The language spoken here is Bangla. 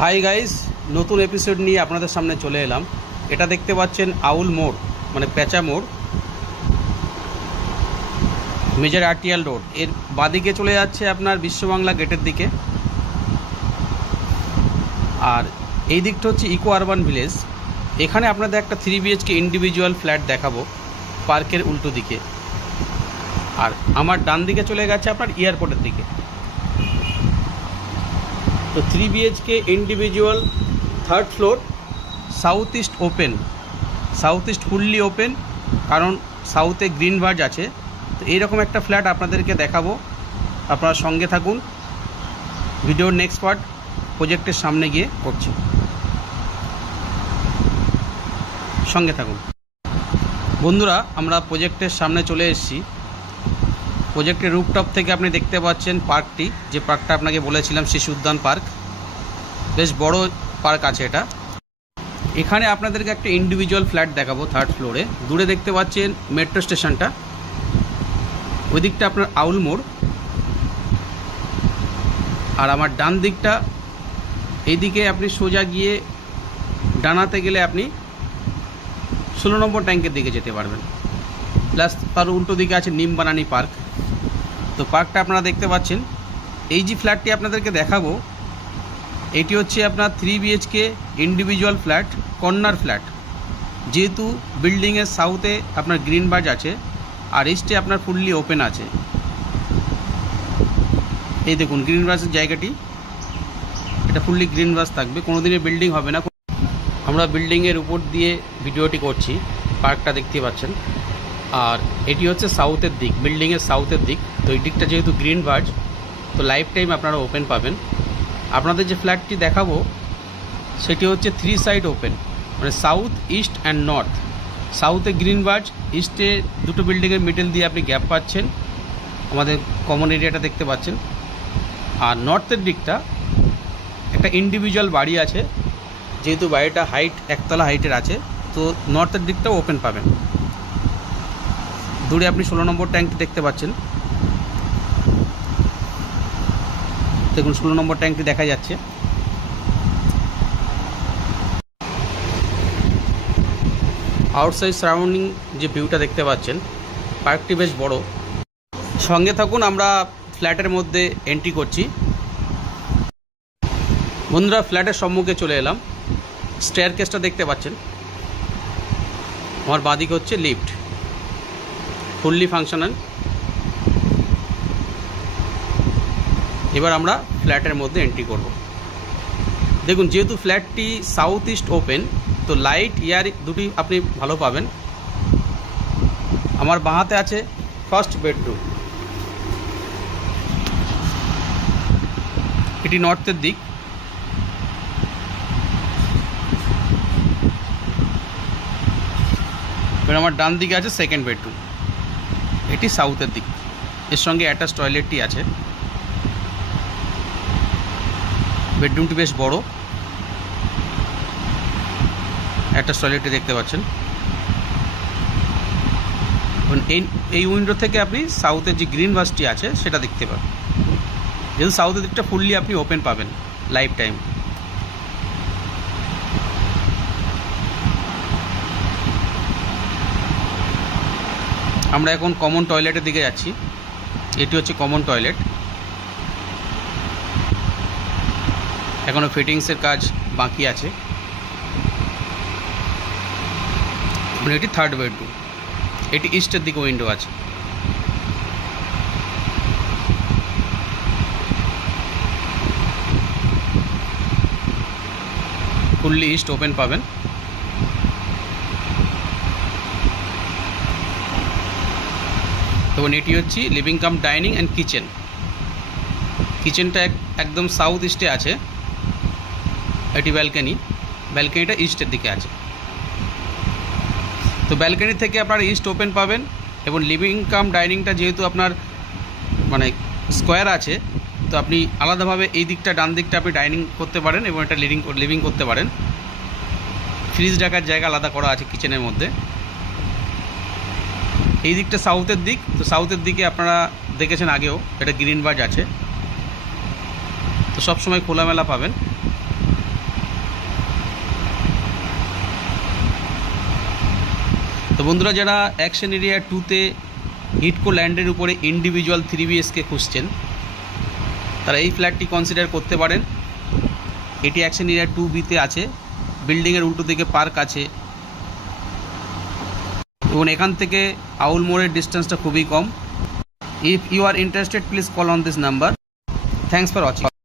হাই গাইস, নতুন এপিসোড নিয়ে আপনাদের সামনে চলে এলাম। এটা দেখতে পাচ্ছেন আউল মোড়, মানে পেঁচা মোড়, মেজর আরটিএল রোড। এর বাদিকে চলে যাচ্ছে আপনার বিশ্ববাংলা গেটের দিকে, আর এই দিকটা হচ্ছে ইকো আরবান ভিলেজ। এখানে আপনাদের একটা 3 BHK ইন্ডিভিজুয়াল ফ্ল্যাট দেখাবো পার্কের উল্টো দিকে। আর আমার ডান দিকে চলে গেছে আপনার এয়ারপোর্টের দিকে। তো 3 BHK individual, 3rd floor, south east open, south east fully open, কারণ সাউথে গ্রিন ভার্জ আছে। তো এইরকম একটা ফ্ল্যাট আপনাদেরকে দেখাবো, আপনারা সঙ্গে থাকুন। ভিডিওর নেক্সট পার্ট প্রজেক্টের সামনে গিয়ে করছি, সঙ্গে থাকুন বন্ধুরা। আমরা প্রজেক্টের সামনে চলে এসেছি। প্রজেক্টের রুফটপ থেকে আপনি দেখতে পাচ্ছেন পার্কটি, যে পার্কটা আপনাকে বলেছিলাম শিশু উদ্যান পার্ক। বেশ বড় পার্ক আছে এটা। এখানে আপনাদেরকে একটা ইন্ডিভিজুয়াল ফ্ল্যাট দেখাবো 3rd ফ্লোরে। দূরে দেখতে পাচ্ছেন মেট্রো স্টেশনটা, ওই দিকটা আপনার আউল মোড়। আর আমার ডান দিকটা, এইদিকে আপনি সোজা গিয়ে ডানাতে গেলে আপনি 16 নম্বর ট্যাঙ্কের দিকে যেতে পারবেন। প্লাস তার উল্টো দিকে আছে নিমবানানি পার্ক। তো পার্কটা আপনারা দেখতে পাচ্ছেন। এই যে ফ্ল্যাটটি আপনাদেরকে দেখাবো, এটি হচ্ছে আপনার 3 BHK individual flat, corner flat. যেহেতু বিল্ডিংয়ের সাউথে আপনার গ্রিন ভার্জ আছে আর ইস্টে আপনার ফুললি ওপেন আছে। এই দেখুন গ্রিন ভার্জের জায়গাটি, এটা ফুললি গ্রিন ভার্জ থাকবে, কোনো দিনে বিল্ডিং হবে না। আমরা বিল্ডিংয়ের উপর দিয়ে ভিডিওটি করছি, পার্কটা দেখতে পাচ্ছেন। আর এটি হচ্ছে সাউথের দিক, বিল্ডিংয়ের সাউথের দিক। তো এই দিকটা যেহেতু গ্রিন ভার্জ, তো লাইফ টাইম আপনারা ওপেন পাবেন। আপনাদের যে ফ্ল্যাটটি দেখাবো সেটি হচ্ছে 3 সাইড ওপেন, মানে সাউথ, ইস্ট অ্যান্ড নর্থ। সাউথে গ্রিন ভার্জ, ইস্টে দুটো বিল্ডিংয়ের মিডল দিয়ে আপনি গ্যাপ পাচ্ছেন, আমাদের কমন এরিয়াটা দেখতে পাচ্ছেন। আর নর্থের দিকটা একটা ইন্ডিভিজুয়াল বাড়ি আছে, যেহেতু বাড়িটা হাইট, একতলা হাইটের আছে, তো নর্থের দিকটাও ওপেন পাবেন। দূরে আপনি 16 নম্বর ট্যাঙ্কটি দেখতে পাচ্ছেন। দেখুন 16 নম্বর ট্যাঙ্কটি দেখা যাচ্ছে। আউটসাইড সারাউন্ডিং যে ভিউটা দেখতে পাচ্ছেন, পার্কটি বেশ বড়। সঙ্গে থাকুন, আমরা ফ্ল্যাটের মধ্যে এন্ট্রি করছি। বন্ধুরা, ফ্ল্যাটের সম্মুখে চলে এলাম। স্টেয়ারকেসটা দেখতে পাচ্ছেন। আমার বাঁদিকে হচ্ছে লিফট, ফুললি ফাংশনাল। এবার আমরা ফ্ল্যাটের মধ্যে এন্ট্রি করব। দেখুন, যেহেতু ফ্ল্যাটটি সাউথ ইস্ট ওপেন, তো লাইট এয়ার দুটি আপনি ভালো পাবেন। আমার বাঁহাতে আছে ফার্স্ট বেডরুম, এটি নর্থের দিক। এবার আমার ডান দিকে আছে সেকেন্ড বেডরুম, এটি সাউথের দিক। এর সঙ্গে অ্যাটাচ টয়লেটটি আছে। বেডরুমটি বেশ বড়, অ্যাটাচ টয়লেটটি দেখতে পাচ্ছেন। এই উইন্ডো থেকে আপনি সাউথের যে গ্রিন ভার্জটি আছে সেটা দেখতে পাবেন। যেহেতু সাউথের দিকটা ফুললি আপনি ওপেন পাবেন লাইফ টাইম। আমরা এখন কমন টয়লেটের দিকে যাচ্ছি। এটি হচ্ছে কমন টয়লেট। এখনও ফিটিংসের কাজ বাকি আছে। এটি 3rd বেডরুম, এটি ইস্টের দিকে উইন্ডো আছে। ফুললি ইস্ট ওপেন পাবেন। এবং এটি হচ্ছে living cum dining and kitchen. কিচেনটা একদম সাউথ ইস্টে আছে। এটি ব্যালকনি, ব্যালকনিটা ইস্টের দিকে আছে। তো ব্যালকনি থেকে আপনারা ইস্ট ওপেন পাবেন। এবং লিভিং কাম ডাইনিংটা যেহেতু আপনার মানে স্কোয়ার আছে, তো আপনি আলাদাভাবে এই দিকটা, ডান দিকটা আপনি ডাইনিং করতে পারেন এবং এটা লিভিং করতে পারেন। ফ্রিজ রাখার জায়গা আলাদা করা আছে কিচেনের মধ্যে। এই দিকটা সাউথের দিক। তো সাউথের দিকে আপনারা দেখেছেন আগেও, এটা গ্রিন ভার্জ আছে, তো সব সময় খোলামেলা পাবেন। তো বন্ধুরা, যারা অ্যাকশন এরিয়া 2-তে হিটকো ল্যান্ডের উপরে ইন্ডিভিজুয়াল 3 BHK খুঁজছেন, তারা এই ফ্ল্যাটটি কনসিডার করতে পারেন। এটি অ্যাকশন এরিয়া 2B-তে আছে, বিল্ডিংয়ের উল্টো দিকে পার্ক আছে এবং এখান থেকে আউল মোড়ের ডিস্টেন্সটা খুবই কম। If you are interested, please call on this number. Thanks for watching.